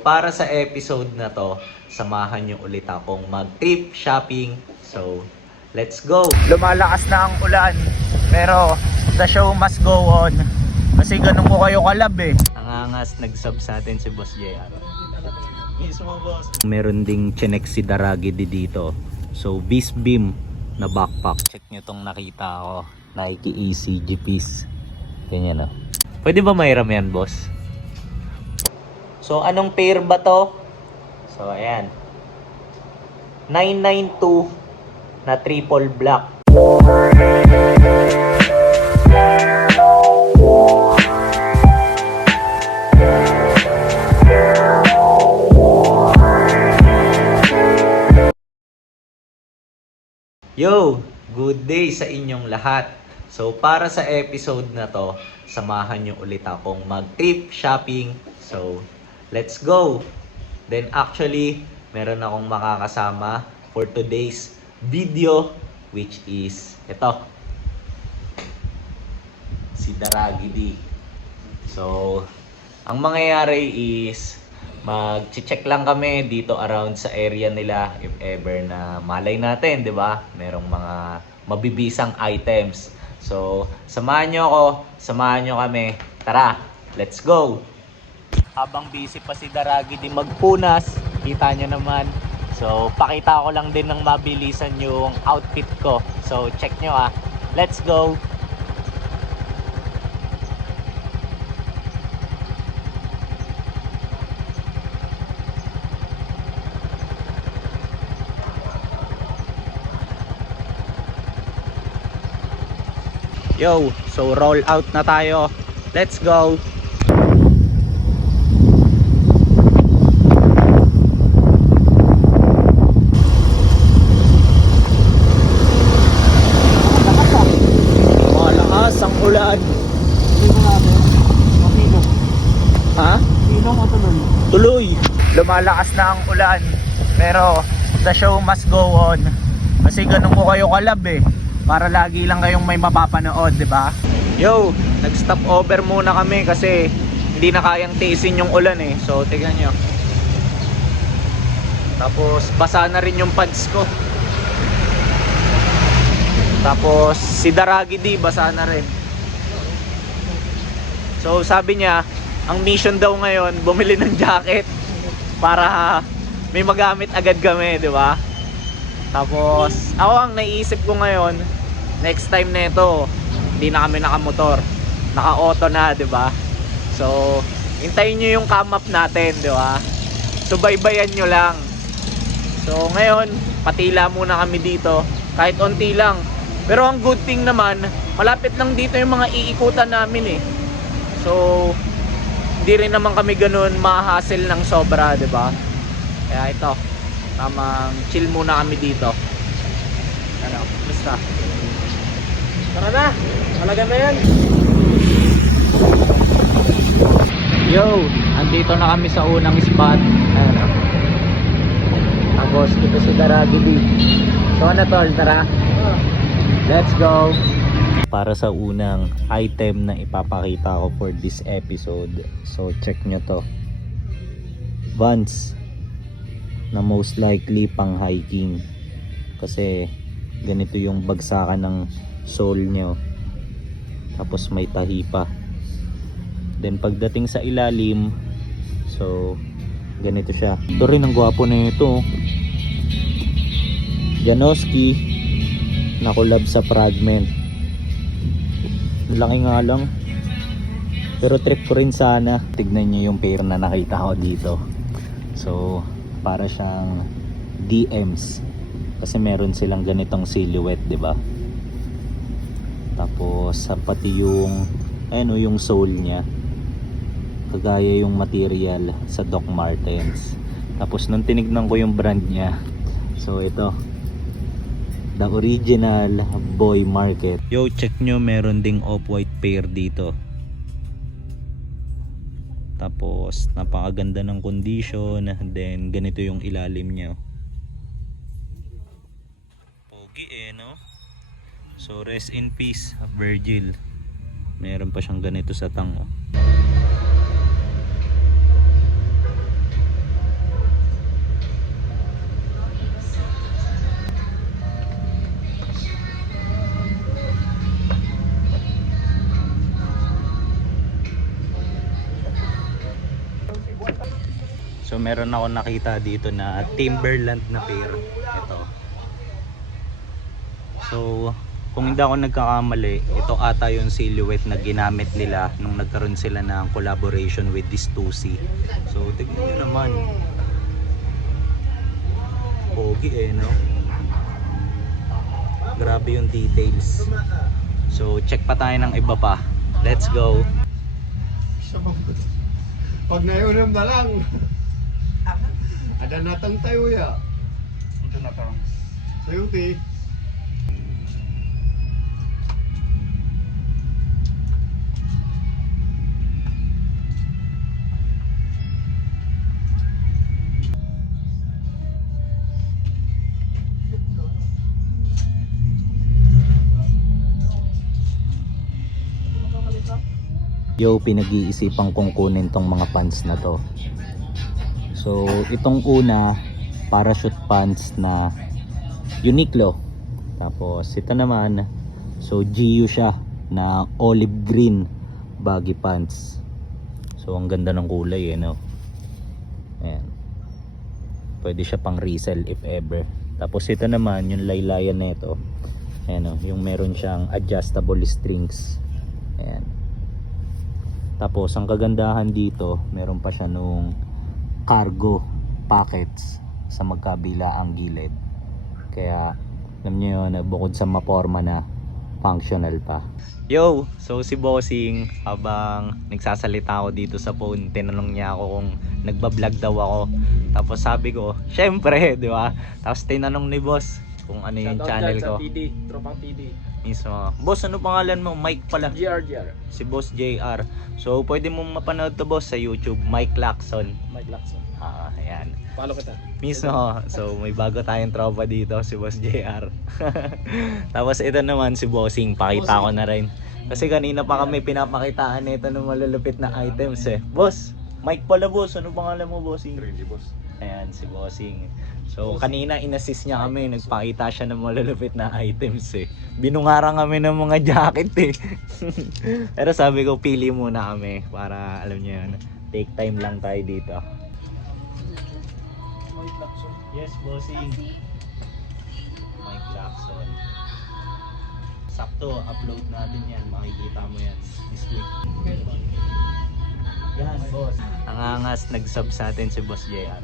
Para sa episode na to, samahan niyo ulit akong mag-trip shopping. So, let's go! Lumalakas na ang ulan. Pero the show must go on. Kasi ganun ko kayo kalab eh. Ang angas nag-sub sa atin si Boss JR. Mismo boss. Meron ding chinek si Daragi di dito. So, Beast Beam na backpack. Check nyo tong nakita ko. Nike ECG piece. Ganyan oh. Pwede ba mayram yan, boss? So, anong pair ba to? So, ayan. 992 na triple black. Yo! Good day sa inyong lahat. So, para sa episode na to, samahan nyo ulit akong mag-trip shopping. So, let's go! Then actually, meron akong makakasama for today's video, which is ito. Si Daragi D. So, ang mangyayari is mag-check lang kami dito around sa area nila if ever na malay natin, 'di ba? Merong mga mabibisang items. So, samahan nyo ako, samahan nyo kami. Tara, let's go! Habang busy pa si Daragi di magpunas, kita nyo naman. So, pakita ko lang din ng mabilisan yung outfit ko. So, check nyo ah. Let's go! Yo, so roll out na tayo. Let's go. Malakas ang ulan. Ha? Tuloy. Lumalakas na ang ulan. Pero the show must go on. Kasi ganun ko kayo kalab eh. Para lagi lang kayong may mapapanood, di ba? Yo, nag-stop over muna kami kasi hindi na kayang tiisin yung ulan eh. So, tignan nyo. Tapos, basa na rin yung pads ko. Tapos, si Daragi D, basa na rin. So, sabi niya, ang mission daw ngayon, bumili ng jacket para may magamit agad kami, di ba? Tapos, ako ang naiisip ko ngayon, next time na ito, hindi na kami nakamotor. Naka-auto na, 'di ba? So, hintayin niyo yung cam up natin, 'di ba? Subaybayan nyo lang. So, ngayon, patila muna kami dito, kahit onti lang. Pero ang good thing naman, malapit lang dito yung mga iikutan namin eh. So, hindi rin naman kami ganun ma-hassle ng sobra, 'di ba? Kaya ito, tamang chill muna kami dito. Ano, basta. Tara na, malaga na yan. Yo, andito na kami sa unang spot. Ano. Tapos ito si Daragi D. So ano tol, tara. Let's go. Para sa unang item na ipapakita ko for this episode. So check nyo to. Vans na most likely pang hiking. Kasi ganito yung bagsakan ng sole nyo. Tapos may tahi pa. Then pagdating sa ilalim so ganito siya. Ito rin ang gwapo na ito. Janoski na collab sa fragment laki nga lang. Pero trip ko rin sana. Tignan nyo yung pair na nakita ko dito. So para siyang DMs kasi meron silang ganitong silhouette, ba? Tapos sa pati yung ano yung sole niya. Kagaya yung material sa Doc Martens. Tapos nung tinignan ko yung brand niya, so ito the original Boy Market. Yo, check nyo, meron ding off-white pair dito. Tapos napakaganda ng condition, then ganito yung ilalim niya. Pogi eh, no? So rest in peace, Virgil. oh. oh. Meron pa siyang ganito sa tango. Meron ako nakita dito na Timberland na pair. Ito. So kung hindi ako nagkakamali, ito ata yung silhouette na ginamit nila nung nagkaroon sila ng collaboration with this 2C. So tignan nyo naman. Pogi eh, no? Grabe yung details. So check pa tayo ng iba pa. Let's go. Pag naiunom na lang. Ada natang tayo ya. Ito na parang. Sayo ti. Yo, pinag-iisipan kong kunin tong mga pants na to. So, itong una, parachute pants na Uniqlo. Tapos, ito naman, so GU siya na olive green baggy pants. So, ang ganda ng kulay eh, no? Ayan. Pwede siya pang resell if ever. Tapos, ito naman, yung laylayan na ito. Ayan o, yung meron siyang adjustable strings. Ayan. Tapos ang kagandahan dito, meron pa siya nung cargo pockets sa magkabila ang gilid. Kaya alam niyo yun, bukod sa maporma na functional pa. Yo! So si Bossing, habang nagsasalita ako dito sa phone, tinanong niya ako kung nagbablog daw ako. Tapos sabi ko, syempre, di ba? Tapos tinanong ni Boss kung ano yung channel ko. TD, tropang TD. Mismo. Boss, ano pangalan mo? Mike pala. GR, GR. Si Boss JR. So, pwede mo mapanood to boss sa YouTube, Mike Lacson. Mike Lacson. Ah, ayan. Follow kita. Mismo. So, may bago tayong tropa dito, si Boss JR. Tapos ito naman si Bossing, pakita ko na rin. Kasi kanina pa kami pinapakitaan nito ng malulupit na items eh. Boss, Mike pala boss, ano pangalan mo Bossing? Crazy boss. Ayan, si Bossing. So, kanina inassist niya kami, nagpakita siya ng malulupit na items eh. Binungarang kami ng mga jacket eh. Pero sabi ko, pili muna kami para, alam niyo yun, take time lang tayo dito. Yes, Bossing. Mike Lacson. Sakto, upload natin yan. Makikita mo yan this week. Yan, boss. Ang angas, nag-sub sa atin si Boss JR.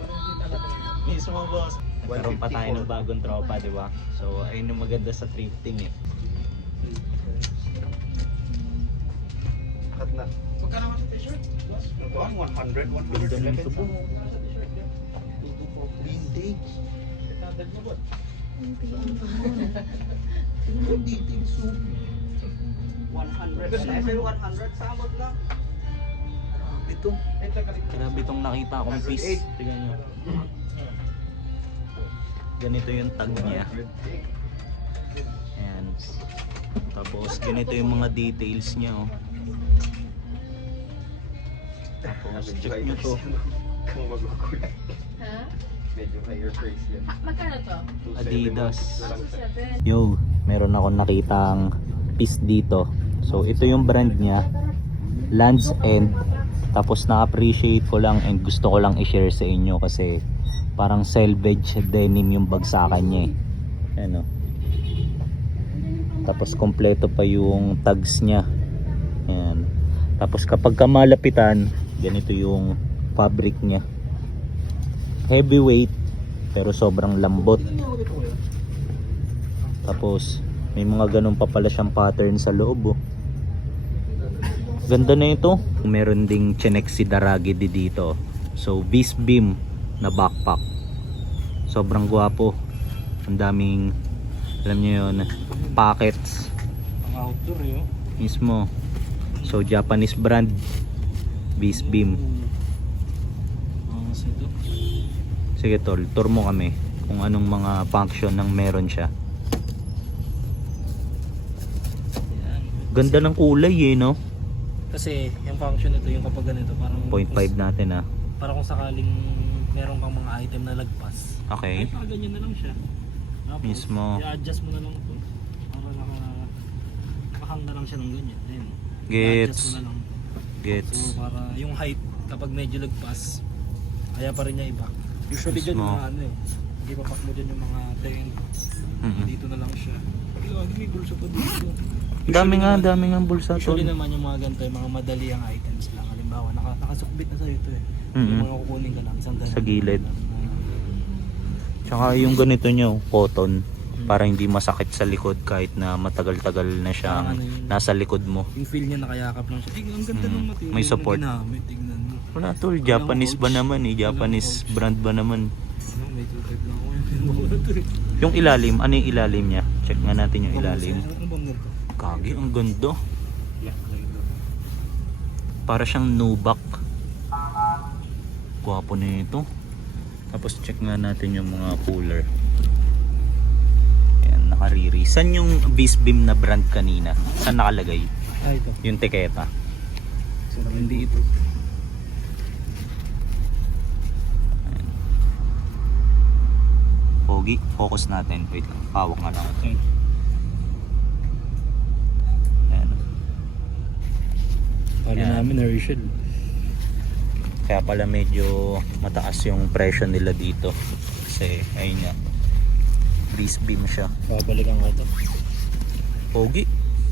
Mismo, boss. Nagkaroon pa tayo ng bagong tropa, di ba? So, ayun yung maganda sa thrifting eh. Cut na. Magkano naman sa t-shirt? 100, 100. Ganda nito po. Vintage. Standard mo ba? Ito. Grabe itong nakita kong piece. Tingnan nyo. Ganito yung tag niya. Ayan. Tapos ganito yung mga details niya oh. Tapos check nyo to. Kung magugulat. Ha? Medyo higher price yan. Ah, magkano to? Adidas. Na lang siya. 7. Yo, meron ako nakitang piece dito. So ito yung brand niya. Lands End. Tapos na-appreciate ko lang and gusto ko lang i-share sa inyo kasi parang selvage denim yung bagsakan niya eh. Ayan o. Tapos kompleto pa yung tags niya. Ayan. Tapos kapag kamalapitan, ganito yung fabric niya. Heavyweight pero sobrang lambot. Tapos may mga ganun pa pala siyang pattern sa loob oh. Ganda na ito. Meron ding chinek si Daragi di dito. So Beast Beam na backpack. Sobrang gwapo. Ang daming alam niyo yun, pockets Ang outdoor eh. oh. mismo. So Japanese brand Beast Beam. Sige tol, tour mo kami kung anong mga function ng meron siya. Ganda ng kulay eh no. Kasi yung function nito, yung kapag ganito, parang 0.5 natin ah. para kung sakaling meron kang mga item na lagpas. Okay. Ay, parang ganyan na lang siya. Tapos, Mismo. I-adjust mo na lang ito. Para naka, nakahang na lang siya ng ganyan. Ayun. Gets. Mo na lang. Gets. So, para yung height, kapag medyo lagpas, Kaya pa rin niya iba. Usually dyan mga ano eh. Hindi pa mo dyan yung mga tent. Mm-mm. Dito na lang siya. Pag iwan, may bulsa pa dito. Dami nga, naman- dami nga bulsa tol. Usually naman yung mga ganito, yung mga madali ang items lang. Halimbawa, naka, nakasukbit na sa'yo ito eh. Mm-mm. Yung mga kukunin ka lang, isang daan. Sa gilid. Tsaka yung ganito nyo, cotton. Para hindi masakit sa likod kahit na matagal-tagal na siyang ano nasa likod mo. yung feel niya nakayakap lang siya. Tingnan, ang ganda Mm. ng material May na support. ginamit. Tingnan mo. Wala tol, Japanese ba naman eh? Japanese brand ba naman? Ano, may two-type lang ako yun. Yung ilalim, ano yung ilalim niya? Check nga natin yung ilalim. Kagi, ang ganda. Para siyang nubak. Gwapo na ito. Tapos check nga natin yung mga cooler. Ayan, nakariri. Saan yung base beam na brand kanina? Saan nakalagay? Ah, ito. Yung teketa. So, hindi ito. Pogi, focus natin. Wait lang, hawak nga lang. Okay. Ayan. Kala Yan. namin Herschel. Kaya pala medyo mataas yung presyo nila dito. Kasi, ayun nga. Base beam siya. Babalikan ko ito. Pogi.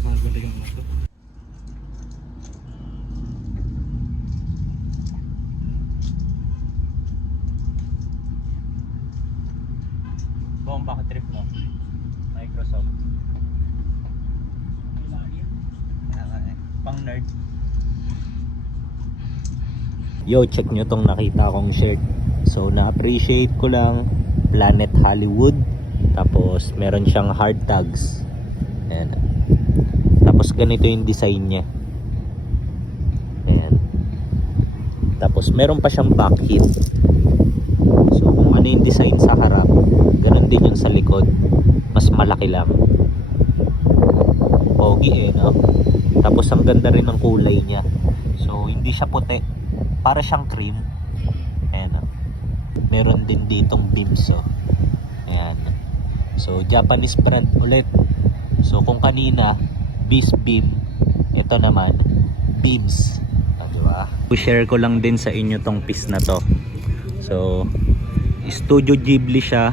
Babalikan ko ito. Bomba ka trip mo. Microsoft. Kaya nga eh. Pang nerd. Yo, check nyo tong nakita kong shirt. So, na-appreciate ko lang Planet Hollywood. Tapos, meron siyang hard tags. Ayan. Tapos, ganito yung design niya. Ayan. Tapos, meron pa siyang back hit. So, kung ano yung design sa harap, ganun din yung sa likod. Mas malaki lang. Pogi eh, no? Tapos, ang ganda rin ng kulay niya. So, hindi siya puti. Para siyang cream. Ayan, oh. Meron din ditong beams, oh. Ayan. So, Japanese brand ulit. So, kung kanina, Beast Beam, ito naman, Beams. Ah, di ba? share ko lang din sa inyo tong piece na to. So, Studio Ghibli siya.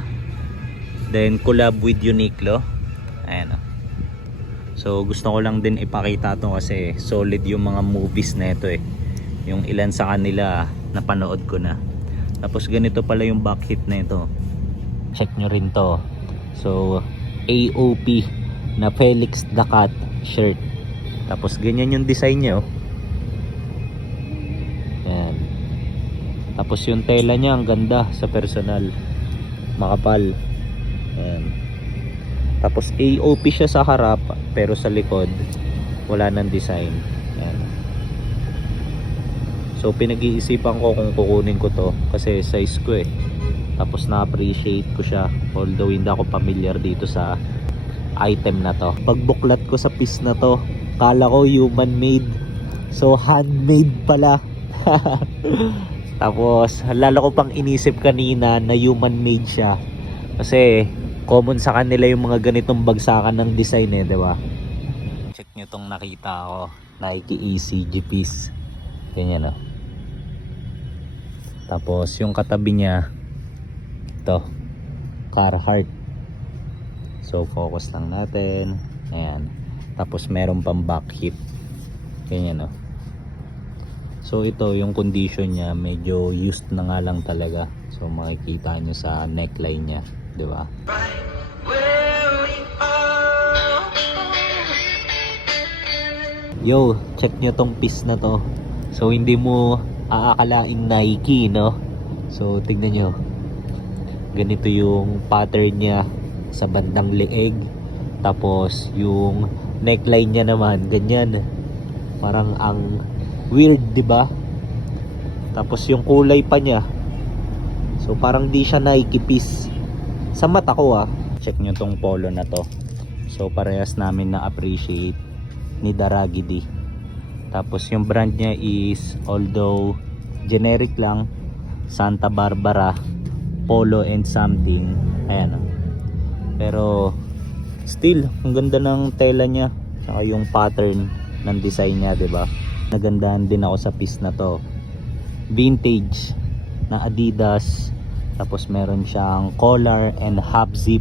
Then, collab with Uniqlo. Ayan, oh. So, gusto ko lang din ipakita to kasi solid yung mga movies na ito eh. Yung ilan sa kanila napanood ko na. Tapos ganito pala yung back hit na ito. Check nyo rin to. So, AOP na Felix Cat shirt. Tapos ganyan yung design niya oh. Yan. Tapos yung tela niya ang ganda sa personal. Makapal. Yan. Tapos AOP siya sa harap pero sa likod wala nang design. So pinag-iisipan ko kung kukunin ko to kasi size ko eh. Tapos na-appreciate ko siya although hindi ako familiar dito sa item na to. Pagbuklat ko sa piece na to, kala ko human made. So handmade pala. Tapos lalo ko pang inisip kanina na human made siya. Kasi common sa kanila yung mga ganitong bagsakan ng design eh, di ba? Check nyo tong nakita ko. Nike ECG piece. Ganyan oh. Tapos yung katabi niya ito Carhartt. So focus lang natin. Ayan. Tapos meron pang back hip. Ganyan oh. So ito yung condition niya medyo used na nga lang talaga. So makikita nyo sa neckline niya, 'di ba? Yo, check nyo tong piece na to. So hindi mo aakalaing Nike, no? So tignan nyo. Ganito yung pattern niya sa bandang leeg. Tapos yung neckline niya naman ganyan. Parang ang weird, 'di ba? Tapos yung kulay pa niya. So parang di siya Nike piece. Sa mata ko ah. Check nyo tong polo na to. So parehas namin na appreciate ni Daragidi. Tapos yung brand niya is although generic lang Santa Barbara Polo and something. Ayan oh. Pero still ang ganda ng tela niya. Saka yung pattern ng design niya, 'di ba? Nagandahan din ako sa piece na to. Vintage. na Adidas. Tapos meron siyang collar and half zip.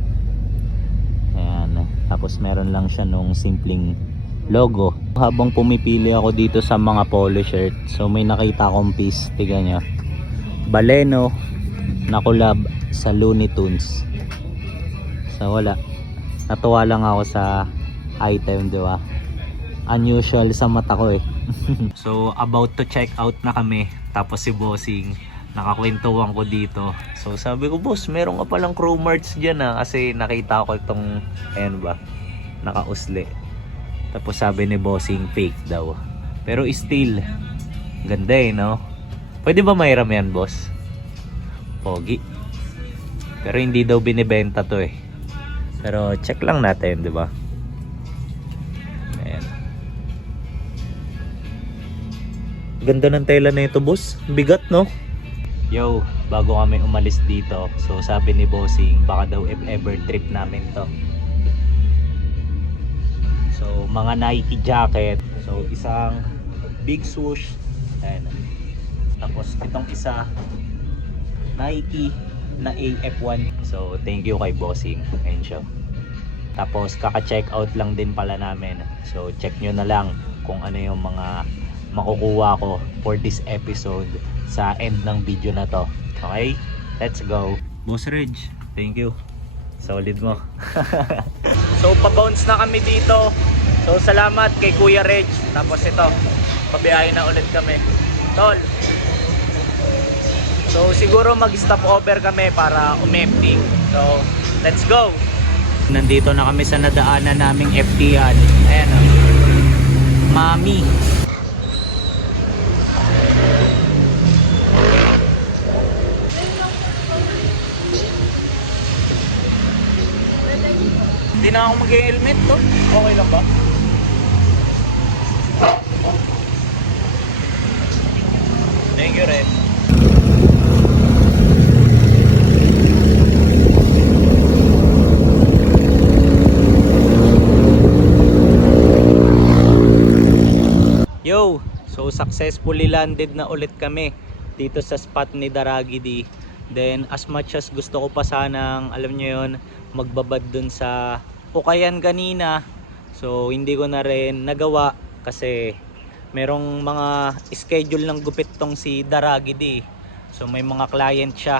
Ayan. Tapos meron lang siya nung simpleng logo. Habang pumipili ako dito sa mga polo shirt, so may nakita akong piece, tignan nyo. Baleno na collab sa Looney Tunes. So wala. Natuwa lang ako sa item, di ba? Unusual sa mata ko eh. so about to check out na kami. Tapos si Bossing nakakwentuhan ko dito. So sabi ko, boss, meron ka palang crew marts dyan ah. Kasi nakita ko itong, ayan ba, nakausli. Tapos sabi ni Bossing, fake daw. Pero still, ganda eh, no? Pwede ba mayram yan, boss? Pogi. Pero hindi daw binibenta to eh. Pero check lang natin, di ba? Ayan. Ganda ng tela na ito, boss. Bigat, no? Yo, bago kami umalis dito, so sabi ni Bossing, baka daw if ever trip namin to. Mga Nike jacket. So, isang big swoosh. Ayan. Tapos, itong isa, Nike na AF1. So, thank you kay Bossing. Ayun siya. Tapos, kaka-check out lang din pala namin. So, check nyo na lang kung ano yung mga makukuha ko for this episode sa end ng video na to. Okay? Let's go. Boss Reg, thank you. Solid mo. So pa-bounce na kami dito. So salamat kay Kuya Reg. Tapos ito, pabiyahe na ulit kami. Tol. So siguro mag-stop over kami para umempty. So let's go. Nandito na kami sa nadaanan naming FTN. Ayan o. Mami. Hindi na ako mag-helmet to. Okay lang ba? Thank you, Red. Yo, so successfully landed na ulit kami dito sa spot ni Daragidi. Then as much as gusto ko pa sanang, alam nyo yun, magbabad dun sa Ukayan kanina. So hindi ko na rin nagawa kasi merong mga schedule ng gupit tong si Daragidi. So may mga client siya.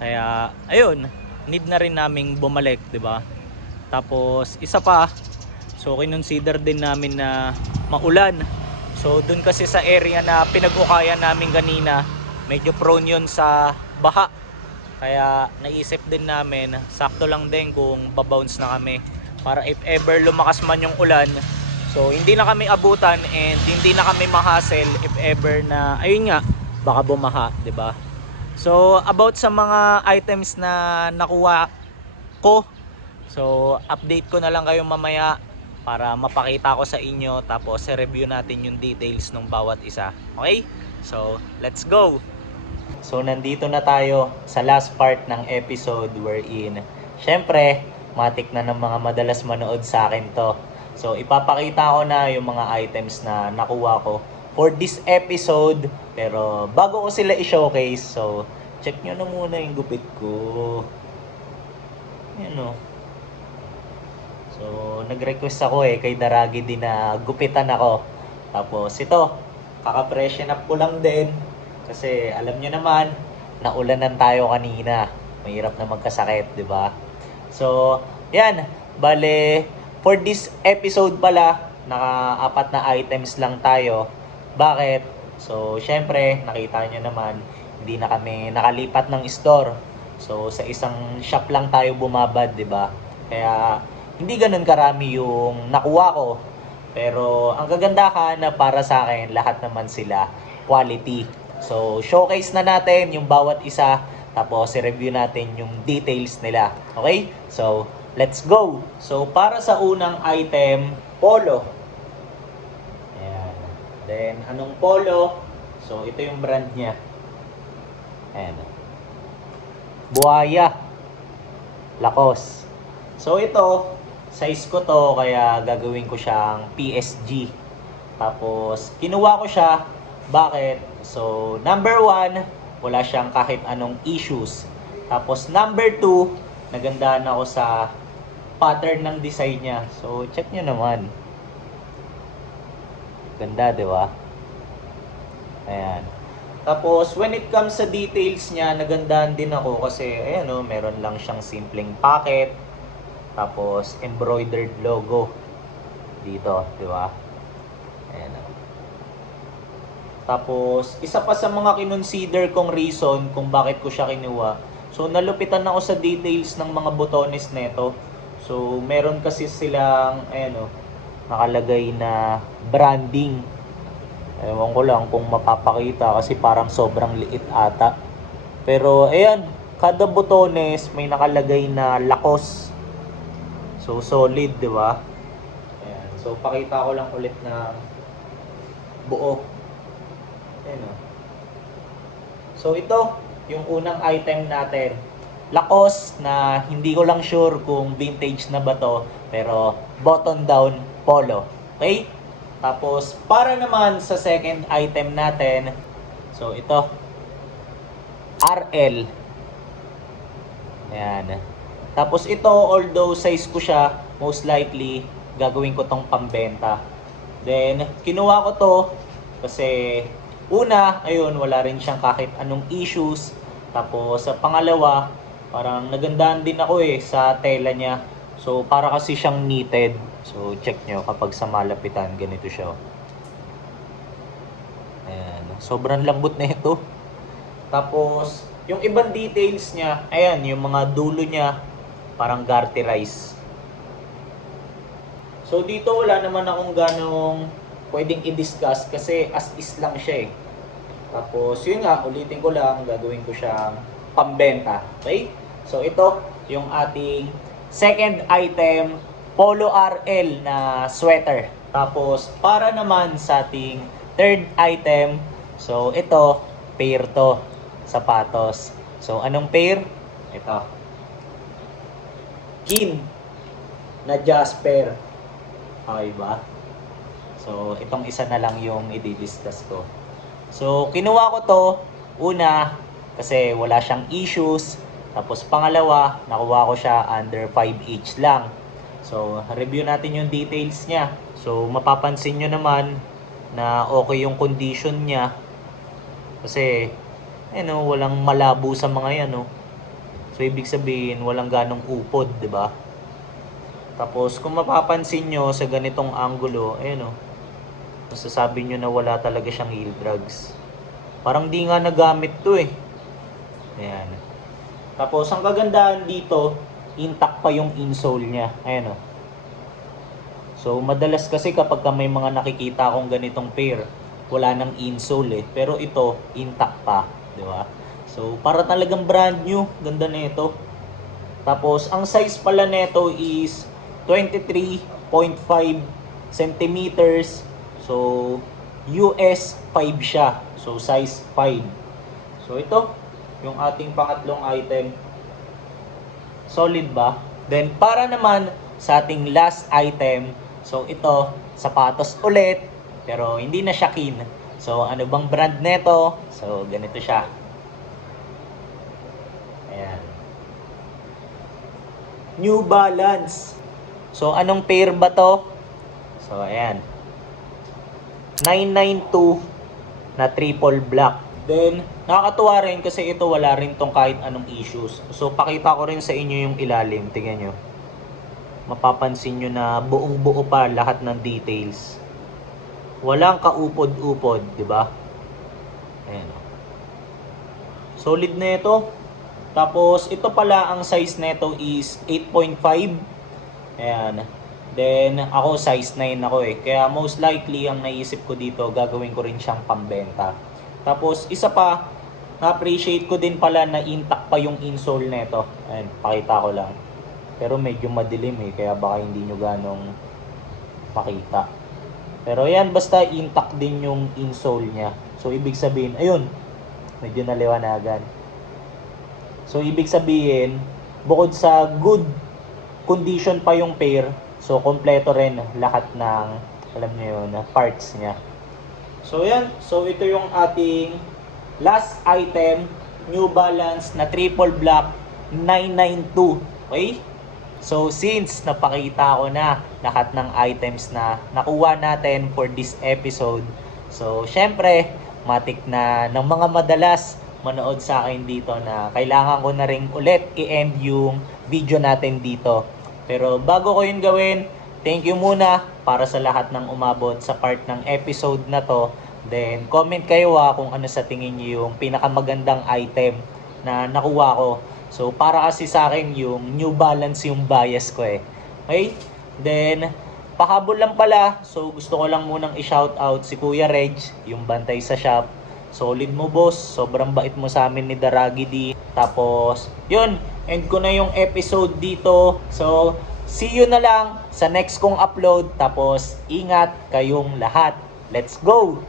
Kaya ayun, need na rin naming bumalik, ba? Tapos isa pa, so kinonsider din namin na maulan. So dun kasi sa area na pinag-ukayan namin kanina, medyo prone yun sa baha. Kaya naisip din namin, sakto lang din kung babounce na kami. Para if ever lumakas man yung ulan, so hindi na kami abutan and hindi na kami mahassle if ever na, ayun nga, baka bumaha, 'di ba? So about sa mga items na nakuha ko, so update ko na lang kayo mamaya para mapakita ko sa inyo tapos i-review natin yung details ng bawat isa. Okay? So, let's go! So, nandito na tayo sa last part ng episode wherein syempre, matik na ng mga madalas manood sa akin to. So, ipapakita ko na yung mga items na nakuha ko for this episode. Pero, bago ko sila i-showcase, so, check nyo na muna yung gupit ko. Yan o. So, nag-request ako eh kay Daragi din na gupitan ako. Tapos ito, kaka-freshen up ko lang din. Kasi alam nyo naman, naulanan tayo kanina. Mahirap na magkasakit, di ba? So, yan. Bale, for this episode pala, naka-apat na items lang tayo. Bakit? So, syempre, nakita nyo naman, hindi na kami nakalipat ng store. So, sa isang shop lang tayo bumabad, di ba? Kaya, hindi ganun karami yung nakuha ko. Pero, ang kagandahan na para sa akin, lahat naman sila quality. So, showcase na natin yung bawat isa. Tapos, i-review natin yung details nila. Okay? So, let's go! So, para sa unang item, polo. Ayan. Then, anong polo? So, ito yung brand niya. Ayan. Buhaya. Lacoste. So, ito, size ko to, kaya gagawin ko siyang PSG. Tapos, kinuha ko siya. Bakit? So, number one, wala siyang kahit anong issues. Tapos number two, nagandahan ako sa pattern ng design niya. So check nyo naman. Ganda, di ba? Ayan. Tapos, when it comes sa details niya, nagandahan din ako kasi, ayan o, meron lang siyang simpleng pocket. Tapos, embroidered logo dito, di ba? Ayan o. Tapos, isa pa sa mga kinonsider kong reason kung bakit ko siya kinuha. So, nalupitan ako sa details ng mga botones nito. So, meron kasi silang, ayan o, nakalagay na branding. Ewan ko lang kung mapapakita kasi parang sobrang liit ata. Pero, ayan, kada botones may nakalagay na lakos. So, solid, di ba? Ayan. So, pakita ko lang ulit na buo. Ayan o. So, ito, yung unang item natin. Lakos na hindi ko lang sure kung vintage na ba to. Pero, button down polo. Okay? Tapos, para naman sa second item natin. So, ito. RL. Ayan. Tapos ito, although size ko siya, most likely, gagawin ko tong pambenta. Then, kinuha ko to kasi una, ayun, wala rin siyang kahit anong issues. Tapos, sa pangalawa, parang nagandahan din ako eh sa tela niya. So, para kasi siyang knitted. So, check nyo kapag sa malapitan, ganito siya. Ayan. Sobrang lambot na ito. Tapos, yung ibang details niya, ayan, yung mga dulo niya, parang garterize. So, dito wala naman akong ganong pwedeng i-discuss kasi as is lang siya eh. Tapos, yun nga, ulitin ko lang, gagawin ko siyang pambenta. Okay? So, ito, yung ating second item, Polo RL na sweater. Tapos, para naman sa ating third item, so ito, pair to, sapatos. So, anong pair? Ito. Kin na Jasper. Okay ba? So, itong isa na lang yung i-discuss ko. So, kinuha ko to, una, kasi wala siyang issues. Tapos pangalawa, nakuha ko siya under 5 each lang. So, review natin yung details niya. So, mapapansin nyo naman na okay yung condition niya. Kasi, ano, walang malabo sa mga yan, no? So, ibig sabihin, walang ganong upod, di ba? Tapos, kung mapapansin nyo sa ganitong angulo, ayun, no? Masasabi nyo na wala talaga siyang heel drugs. Parang di nga nagamit to, eh. Ayan. Tapos, ang kagandahan dito, intact pa yung insole niya. Ayan o. So, madalas kasi kapag ka may mga nakikita akong ganitong pair, wala nang insole eh. Pero ito, intact pa. Di ba? So, para talagang brand new. Ganda na ito. Tapos, ang size pala nito is 23.5 centimeters. So, US 5 siya. So, size 5. So, ito, yung ating pangatlong item. Solid ba? Then, para naman sa ating last item, so ito, sapatos ulit, pero hindi na siya kin. So, ano bang brand neto? So, ganito siya. Ayan. New Balance. So, anong pair ba to? So, ayan. 992 na triple black. Then, nakakatuwa rin kasi ito wala rin tong kahit anong issues. So, pakita ko rin sa inyo yung ilalim. Tingnan nyo. Mapapansin nyo na buong buo pa lahat ng details. Walang kaupod-upod, di ba? Ayan. Solid na ito. Tapos, ito pala ang size nito is 8.5. Ayan. Then, ako size 9 ako eh. Kaya most likely, ang naisip ko dito, gagawin ko rin siyang pambenta. Tapos, isa pa, na-appreciate ko din pala na intact pa yung insole nito. Ayan, pakita ko lang. Pero medyo madilim eh, kaya baka hindi nyo ganong makita. Pero yan, basta intact din yung insole niya. So, ibig sabihin, ayun, medyo naliwanagan. So, ibig sabihin, bukod sa good condition pa yung pair, so, kompleto rin lahat ng, alam niyo yun, parts niya. So, yan. So, ito yung ating last item, New Balance na triple black 992. Okay? So since napakita ko na lahat ng items na nakuha natin for this episode, so syempre, matik na ng mga madalas manood sa akin dito na kailangan ko na rin ulit i-end yung video natin dito. Pero bago ko yun gawin, thank you muna para sa lahat ng umabot sa part ng episode na to. Then comment kayo ah kung ano sa tingin niyo yung pinakamagandang item na nakuha ko. So para kasi sa akin yung New Balance yung bias ko eh. Okay? Then pahabol lang pala. So gusto ko lang munang i-shout out si Kuya Reg, yung bantay sa shop. Solid mo boss, sobrang bait mo sa amin ni Daragi D. Tapos, yun, end ko na yung episode dito. So, see you na lang sa next kong upload. Tapos, ingat kayong lahat. Let's go!